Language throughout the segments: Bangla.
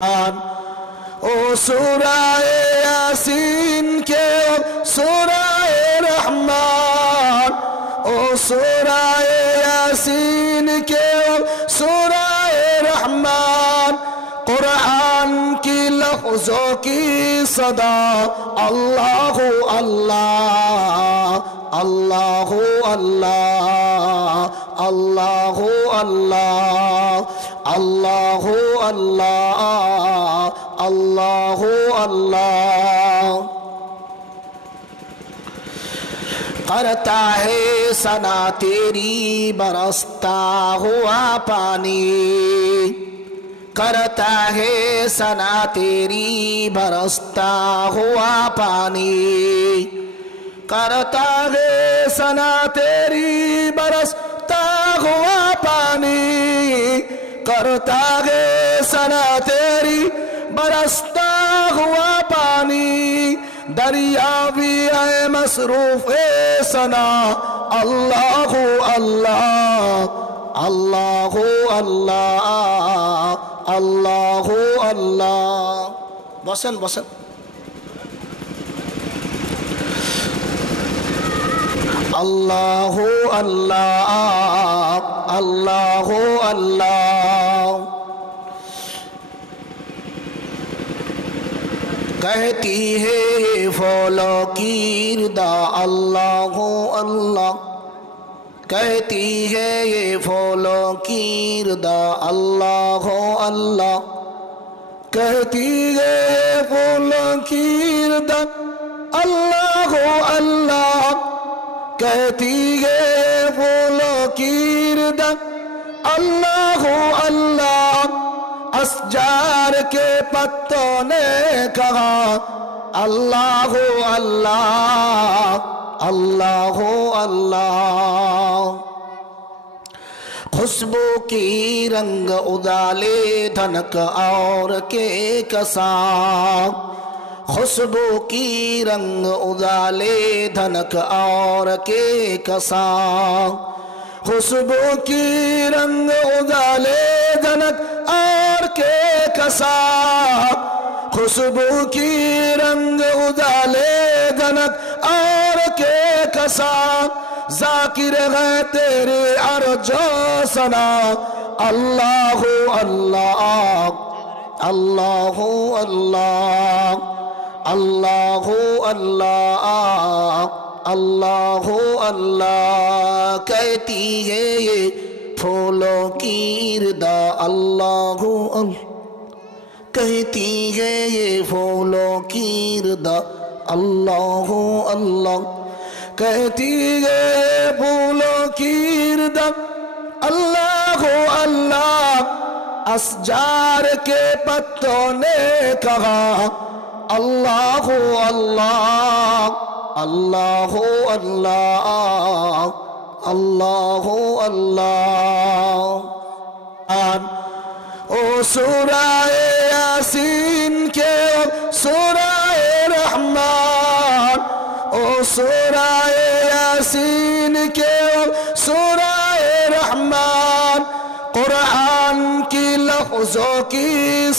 او سورہ یاسین کے سورہ رحمان، او سورہ یاسین کے سورہ رحمان، قرآن کی لفظوں کی صدا اللہ اللہ اللہ اللہ اللہ اللہ اللہ اللہ اللہ اللہ کرتا ہے ثنا تیری برستا ہوا پانی، کرتا ہے ثنا تیری برستا ہوا پانی، کرتا ہے ثنا تیری برستا ہوا پانی، کرتا ہے ثنا تیری برستا ہوا پانی، دریا بھی ہے مصروف ثنا اللہ اللہ اللہ اللہ اللہ اللہ بسن بسن اللہ اللہ اللہ اللہ کہتی ہے پھولوں کی ردا اللہ اللہ، کہتی ہے یہ پھولوں کی ردا اللہ اللہ، کہتی ہے پھولوں کی ردا اللہ اللہ، کہتی ہے پھولوں کی ردا اللہ اللہ، اشجار کے پتوں نے کہا اللہ اللہ اللہ اللہ، خوشبو کی رنگ ادالے دھنک اور کے کسا، خوشبو کی رنگ ادالے دھنک اور کے کسا، خوشبو کی رنگ ادالے دھنک اور کے کسا، خوشبو کی رنگ ادالے دھنک اور کے کسا، ذاکر ہے تیرے عرج و ثنا اللہ اللہ اللہ اللہ اللہ اللہ اللہ اللہ، کہتی ہے یہ پھولوں کی ردا اللہ اللہ، کہتی ہے یہ پھولوں کی ردا اللہ اللہ، کہتی ہے پھولوں کی ردا اللہ اللہ، اشجار کے پتوں نے کہا اللہ اللہ اللہ اللہ اللہ اللہ او سورہ یاسین کے سورہ رحمان، او سورہ یاسین کے سورہ رحمان، قرآن کی لفظوں کی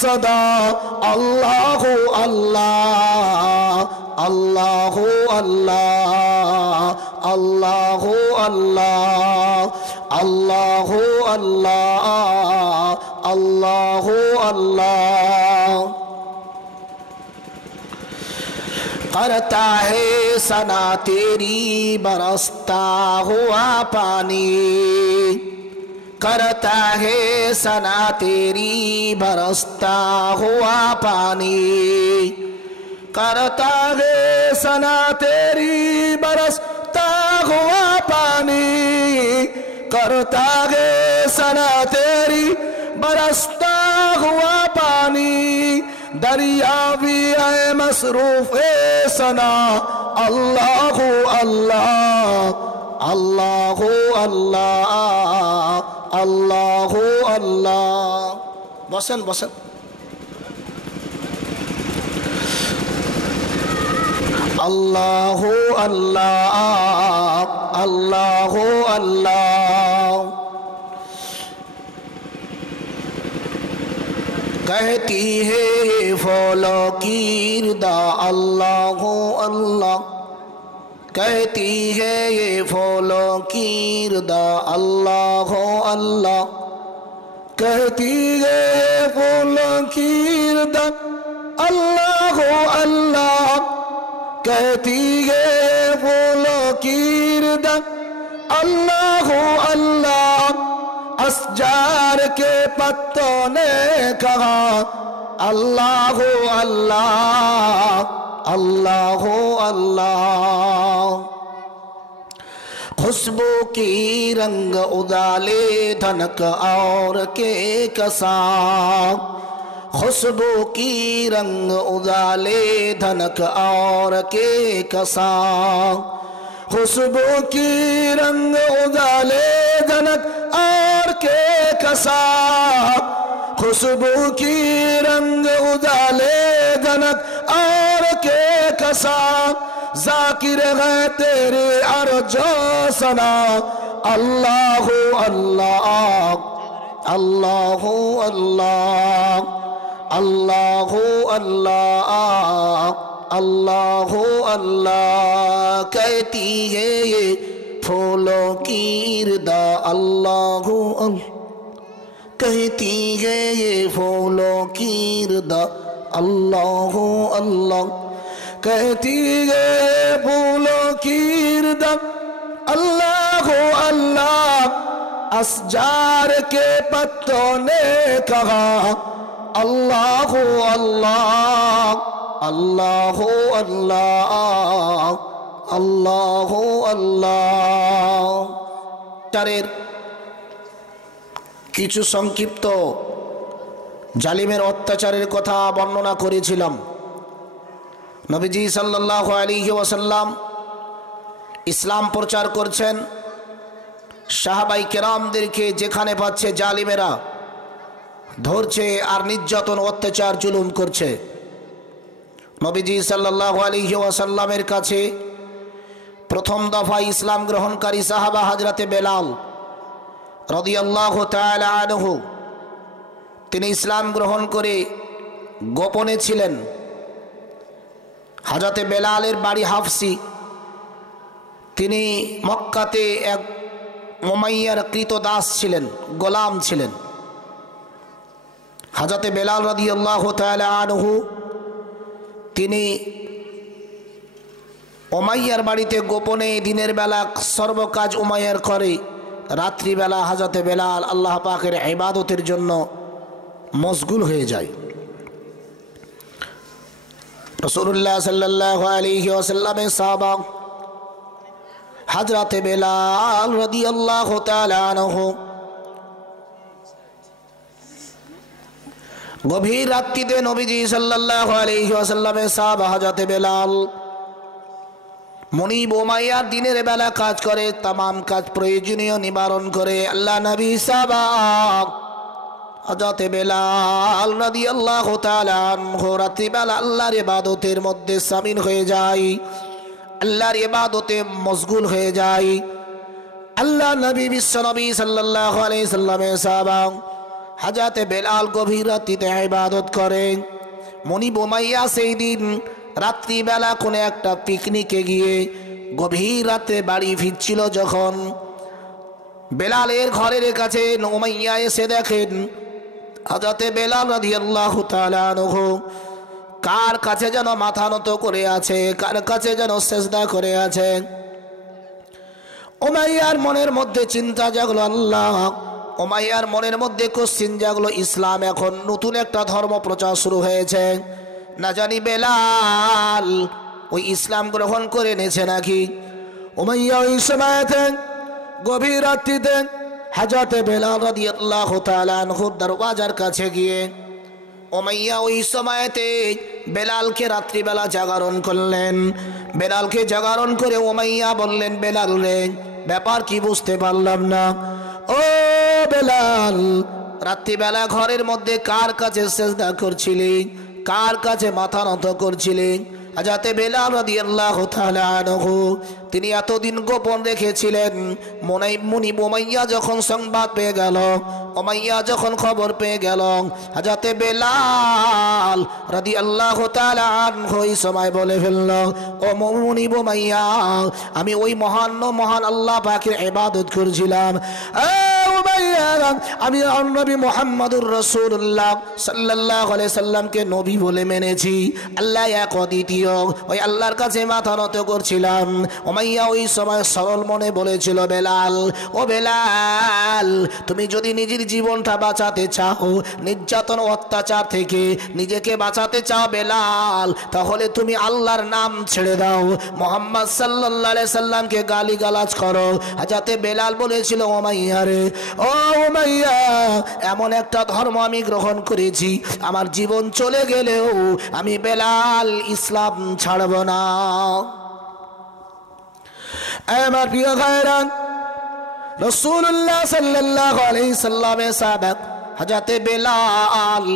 صدا اللہ اللہ اللہ اللہ اللہ اللہ اللہ اللہ اللہ اللہ کرتا ہے ثنا تیری برستا ہوا پانی، کرتا ہے ثنا تیری برستا ہوا پانی، کرتا ہے ثنا تیری برستا ہوا پانی، کرتا ہے ثنا تیری برستا ہوا پانی، دریا بھی ہے مصروف ثنا اللہ اللہ اللہ اللہ اللہ اللہ بسن بسن اللہ اللہ اللہ اللہ कहती है ये फौलो की रदा अल्लाह अल्लाह, कहती है ये फौलो की रदा अल्लाह अल्लाह, कहती है ये फौलो की रदा अल्लाह अल्लाह, कहती है फूलों की रदा अल्लाह अल्लाह। असजार के पत्तों ने कहा अल्लाह अल्लाह अल्लाह अल्लाह। खुशबू की रंग उजाले धनक और के कसा, खुशबू की रंग उजाले धनक और के कसा, खुशबू की रंग उजाले धनक और के कसा, खुशबू की रंग उजाले धनक और के कसा। जाकिर है तेरे अर्जो सना अल्लाह अल्लाह अल्लाह अल्लाह अल्लाह अल्लाह अल्लाह अल्लाह। कहती है ये फूलों की रदा अल्लाह अल्लाह, कहती है ये फूलों की रदा अल्लाह अल्लाह, कहती है फूलों की रदा अल्लाह अल्लाह। असजार के पत्तों ने कहा अल्लाह अल्लाह अल्लाह अल्लाह अल्लाह अल्लाह। চারের কিছু সংক্ষিপ্ত জালিমের অত্যাচারের কথা বর্ণনা করেছিলাম। নবীজি সাল্লাল্লাহু আলাইহি ওয়াসাল্লাম ইসলাম প্রচার করছেন, সাহাবাই কেরামদেরকে যেখানে পাচ্ছে জালিমেরা ধরছে আর নির্যাতন অত্যাচার জুলুম করছে। নবীজি সাল্লাল্লাহু আলাইহি ওয়াসাল্লামের কাছে প্রথম দফা ইসলাম গ্রহণকারী সাহাবা হযরতে বেলাল রাদিয়াল্লাহু তাআলা আনহু, তিনি ইসলাম গ্রহণ করে গোপনে ছিলেন। হযরতে বেলালের বাড়ি হাফসি, তিনি মক্কাতে এক উমাইয়ার কৃতদাস ছিলেন, গোলাম ছিলেন। হযরতে বেলাল রাদিয়াল্লাহু তাআলা আনহু তিনি উমাইয়ার বাড়িতে গোপনে দিনের বেলা সর্বকাজ উমাইয়ার করে, রাত্রিবেলা হযরতে বেলাল আল্লাহ পাকের ইবাদতের জন্য মশগুল হয়ে যায়। রাসূলুল্লাহ সাল্লাল্লাহু আলাইহি ওয়াসাল্লামের সাহাবা হযরতে বেলাল রাদিয়াল্লাহু তাআলা আনহু গভীর রাত্রিতে নবীজি সাল্লাল্লাহু আলাইহি ওয়াসাল্লামের সাহাবা হযরতে বেলাল মুনিব উমাইয়ার দিনের বেলা কাজ করে, तमाम কাজ প্রয়োজনীয় নিবারণ করে। আল্লাহ নবী সাহাবা হযরতে বেলাল রাদিয়াল্লাহু তাআলা আনহু রাত্রিবেলা আল্লাহর ইবাদতের মধ্যে শামিল হয়ে যায়, আল্লাহর ইবাদতে মশগুল হয়ে যায়। আল্লাহ নবী বিশ্বনবী সাল্লাল্লাহু আলাইহি সাল্লামের সাহাবা হযরতে বেলাল গভীর রাত্রিতে ইবাদত করেন। মুনিব উমাইয়া সেই দিন রাত্রিবেলা কোনো একটা পিকনিকে গিয়ে গভীর রাতে বাড়ি ফিরছিল, যখন বেলালের ঘরের কাছে উমাইয়া এসে দেখেন হযরতে বেলাল রাদিয়াল্লাহু তাআলা আনহু কার কাছে যেন মাথা নত করে আছে, কার কাছে যেন সিজদা করে আছে। উমাইয়ার মনের মধ্যে চিন্তা জাগলো, আল্লাহ। উমাইয়ার মনের মধ্যে কোশ্চিন জাগলো, ইসলাম এখন নতুন একটা ধর্ম প্রচার শুরু হয়েছে, না জানি বেলাল ওই ইসলাম গ্রহণ করে নিয়েছে নাকি। উমাইয়া ওই সময়তে গভীর রাত্রিতে হযরতে বেলাল রাদিয়াল্লাহু তাআলা আনহুর দরওয়াজার কাছে গিয়ে উমাইয়া ওই সময়তে বেলালকে রাত্রিবেলা জাগরণ করলেন। বেলালকে জাগরণ করে উমাইয়া বললেন, বেলাল রে, ব্যাপার কি বুঝতে পারলাম না। ও বেলাল, রাত্রিবেলা ঘরের মধ্যে কার কাছে সিজদা করছিলি, কার কাছে মাথা নত করছিলি? হযরত বেলাল রাদিয়াল্লাহু তাআলা আনহু তিনি এতদিন গোপন রেখেছিলেন। মুনিব উমাইয়া যখন সংবাদ পেয়ে গেল, উমাইয়া যখন খবর পেয়ে গেল, হযরত বেলাল রাদিয়াল্লাহু তাআলা আনহু এই সময় বলে ফেলল, ও মুনিব উমাইয়া, আমি ওই মহান আল্লাহ পাকের ইবাদত করছিলাম। আমি নবী মুহাম্মদুর রাসূলুল্লাহ সাল্লাল্লাহু আলাইহি সাল্লামকে নবী বলে মেনেছি, আল্লাহ এক অদ্বিতীয়, ওই আল্লাহর কাছে মাথা নত করছিলাম। উমাইয়া ওই সময় সরল মনে বলেছিল, বেলাল, ও বেলাল, তুমি যদি নিজের জীবনটা বাঁচাতে চাও, নির্যাতন অত্যাচার থেকে নিজেকে বাঁচাতে চাও বেলাল, তাহলে তুমি আল্লাহর নাম ছেড়ে দাও, মুহাম্মদ সাল্লাল্লাহু আলাইহি সাল্লামকে গালিগালাজ করো। হযরত বেলাল বলেছিল, উমাইয়া রে, ও উমাইয়া, এমন একটা ধর্ম আমি গ্রহণ করেছি, আমার জীবন চলে গেলেও আমি বেলাল ইসলাম ছাড়ব না। আমার প্রিয় ভাইরা, রাসূলুল্লাহ সাল্লাল্লাহু আলাইহি সাল্লামের সাহাবা হযরত বেলাল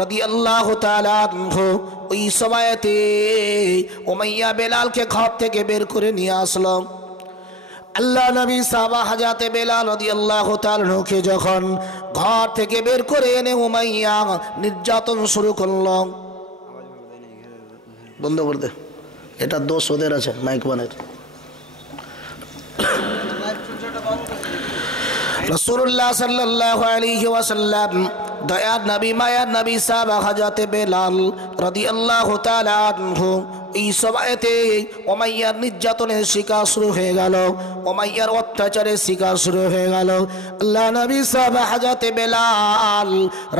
রাদিয়াল্লাহু তাআলা আনহু ওই সময়তে উমাইয়া বেলালকে ঘর থেকে বের করে নিয়ে আসলো। আল্লাহ নবী সাহাবা হযরত বেলাল রাদিয়াল্লাহু তাআলা আনহুকে যখন ঘর থেকে বের করে এনে উমাইয়া নির্যাতন শুরু করলো। বন্ধ করে দে, এটা দোষ ওদের আছে মাইক বানের। রাসূলুল্লাহ সাল্লাল্লাহু আলাইহি ওয়াসাল্লাম দয়ার নবী মায়ার নবী সাহাবা হযরত বেলাল রাদিয়াল্লাহু তাআলা আনহু এই সময়তে উমাইয়ার নির্যাতনের শিকার শুরু হয়ে গেল, উমাইয়ার অত্যাচারের শিকার শুরু হয়ে গেল। আল্লাহ নবী সাহাবা হযরত বেলাল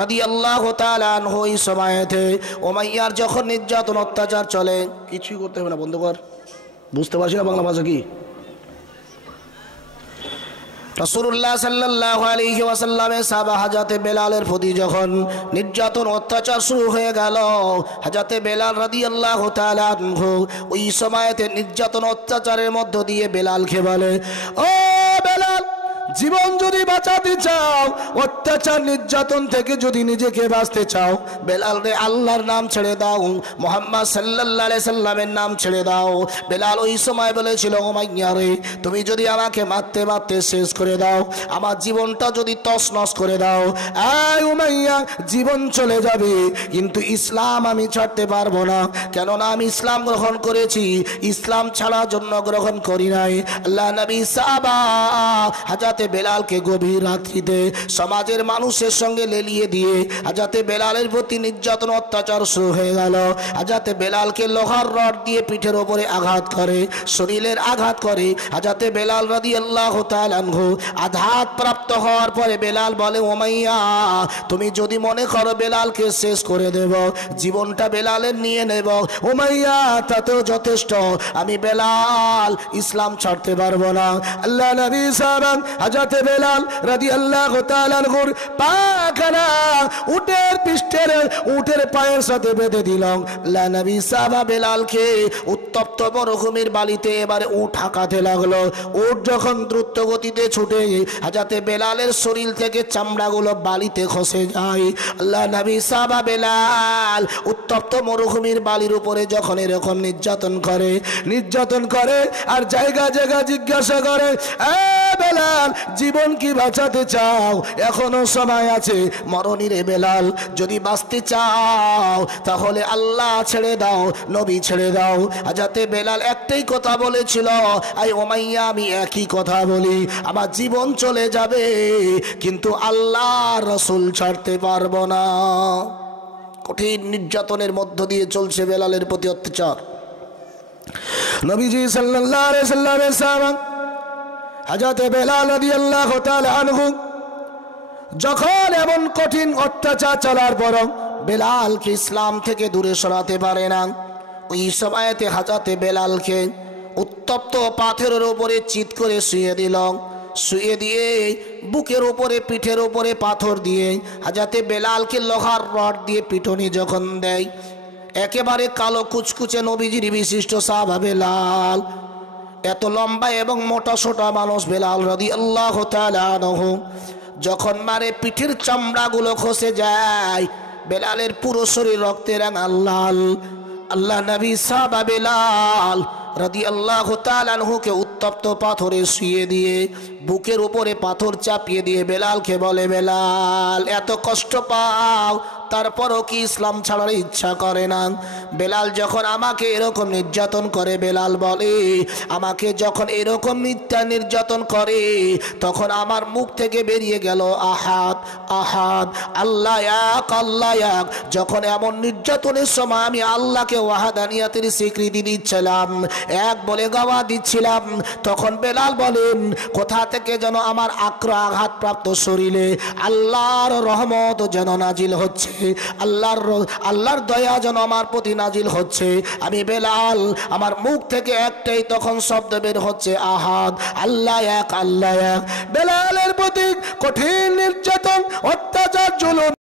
রাদিয়াল্লাহু তাআলা আনহু এই সময়তে উমাইয়ার যখন নির্যাতন অত্যাচার চলে, কিছুই করতে হবে না, বন্ধ কর, বুঝতে পারছি না বাংলা ভাষা কি। রাসূলুল্লাহ সাল্লাল্লাহু আলাইহি ওয়াসাল্লামের সাহাবা হযরত বেলালের প্রতি যখন নির্যাতন অত্যাচার শুরু হয়ে গেল, হযরত বেলাল রাদিয়াল্লাহু তাআলা আনহু ওই সময়তে নির্যাতন অত্যাচারের মধ্য দিয়ে বেলালকে বলে, ও বেলাল, জীবন যদি বাঁচাতে চাও, অত্যাচার নির্যাতন থেকে যদি নিজেকে বাঁচতে চাও, বেলাল রে আল্লাহর নাম ছেড়ে দাও, মুহাম্মদ সাল্লাল্লাহু আলাইহি সাল্লামের নাম ছেড়ে দাও। বেলাল ওই সময় বলেছিল, উমাইয়া রে, তুমি যদি আমাকে মারতে মারতে শেষ করে দাও, আমার জীবনটা যদি তছনছ করে দাও, এই উমাইয়া, জীবন চলে যাবে, কিন্তু ইসলাম আমি ছাড়তে পারবো না, কেননা আমি ইসলাম গ্রহণ করেছি, ইসলাম ছাড়ার জন্য গ্রহণ করি নাই। আল্লাহ নবী সাহাবা হযরত বেলালকে গভীর রাত্রিতে সমাজের মানুষের সঙ্গে লেলিয়ে দিয়ে হযরত বেলালের প্রতি নির্যাতন অত্যাচার শুরু হয়ে গেল। হযরত বেলালকে লোহার রড দিয়ে পিঠের ওপরে আঘাত করে, শরীরের আঘাত করে। হযরত বেলাল রাদিয়াল্লাহু তাআলা আনহু আঘাত প্রাপ্ত হওয়ার পরে বেলাল বলে, উমাইয়া, তুমি যদি মনে করো বেলালকে শেষ করে দেব, জীবনটা বেলালের নিয়ে নেব, উমাইয়া, তাতেও যথেষ্ট, আমি বেলাল ইসলাম ছাড়তে পারবো না। আল্লাহ নবী সাহাবা হযরত বেলাল রাদিয়াল্লাহু তাআলা আনহুর পাখানা উটের পায়ের সাথে বেঁধে দিল। আল্লাহ নবী সাহাবা বেলালকে উত্তপ্ত মরুভূমির বালিতে এবারে উট হাঁকাতে লাগলো। উট যখন দ্রুত গতিতে ছুটে হযরত বেলালের শরীর থেকে চামড়াগুলো বালিতে খসে যায়। আল্লাহ নবী সাহাবা বেলাল উত্তপ্ত মরুভূমির বালির উপরে যখন এরকম নির্যাতন করে আর জায়গা জিজ্ঞাসা করে, বেলাল, জীবন কি বাঁচাতে চাও? এখনো সময় আছে, মরণী রে বেলাল, যদি বাঁচতে চাও তাহলে আল্লাহ ছেড়ে দাও, নবী ছেড়ে দাও। যাতে বেলাল একটাই কথা বলেছিল, আই উমাইয়া, আমি একই কথা বলি, আমার জীবন চলে যাবে কিন্তু আল্লাহ রাসূল ছাড়তে পারবো না। কঠিন নির্যাতনের মধ্য দিয়ে চলছে বেলালের প্রতি অত্যাচার। নবীজি সাল্লাল্লাহু আলাইহি সাল্লামের সাহাবা হযরত বেলাল রাদিয়াল্লাহু তাআলা আনহু যখন এমন কঠিন অত্যাচার চলার পর বেলালকে ইসলাম থেকে দূরে সরাতে পারে না, ওই সময়তে হযরত বেলালকে উত্তপ্ত পাথরের উপরে চিৎ করে শুয়ে দিয়ে বুকের উপরে পিঠের উপরে পাথর দিয়ে হযরত বেলালকে লোহার রড দিয়ে পিটনি যখন দেয়, একেবারে কালো কুচকুচে নবীজির বিশিষ্ট সাহাবা বেলাল, এত লম্বা এবং মোটা সোটা মানুষ বেলাল রাদিয়াল্লাহু তাআলা আনহু, যখন মারে পিঠের চামড়াগুলো খসে যায়, বেলালের পুরো শরীর রক্তে রাঙা লাল। আল্লাহ নবী সাহাবা বেলাল রাদিয়াল্লাহু তাআলা আনহুকে উত্তপ্ত পাথরে শুইয়ে দিয়ে বুকের উপরে পাথর চাপিয়ে দিয়ে বেলালকে বলে, বেলাল এত কষ্ট পাও তারপরও কি ইসলাম ছাড়ার ইচ্ছা করে না? বেলাল যখন আমাকে এরকম নির্যাতন করে, বেলাল বলে আমাকে যখন এরকম মিথ্যা নির্যাতন করে তখন আমার মুখ থেকে বেরিয়ে গেল আহাদ আহাদ, আল্লাহ এক আল্লাহ এক। যখন এমন নির্যাতনের সময় আমি আল্লাহকে ওয়াহাদানিয়াতের স্বীকৃতি দিচ্ছিলাম, এক বলে গাওয়া দিচ্ছিলাম, তখন বেলাল বলেন কোথা থেকে যেন আমার আঘাতপ্রাপ্ত শরীরে আল্লাহর রহমত যেন নাজিল হচ্ছে, আল্লাহর দয়া যেন আমার প্রতি নাজিল হচ্ছে। আমি বেলাল, আমার মুখ থেকে একটাই তখন শব্দ বের হচ্ছে আহাদ, আল্লাহ এক আল্লাহ এক। বেলালের প্রতি কঠিন নির্যাতন, অত্যাচার, জুলুম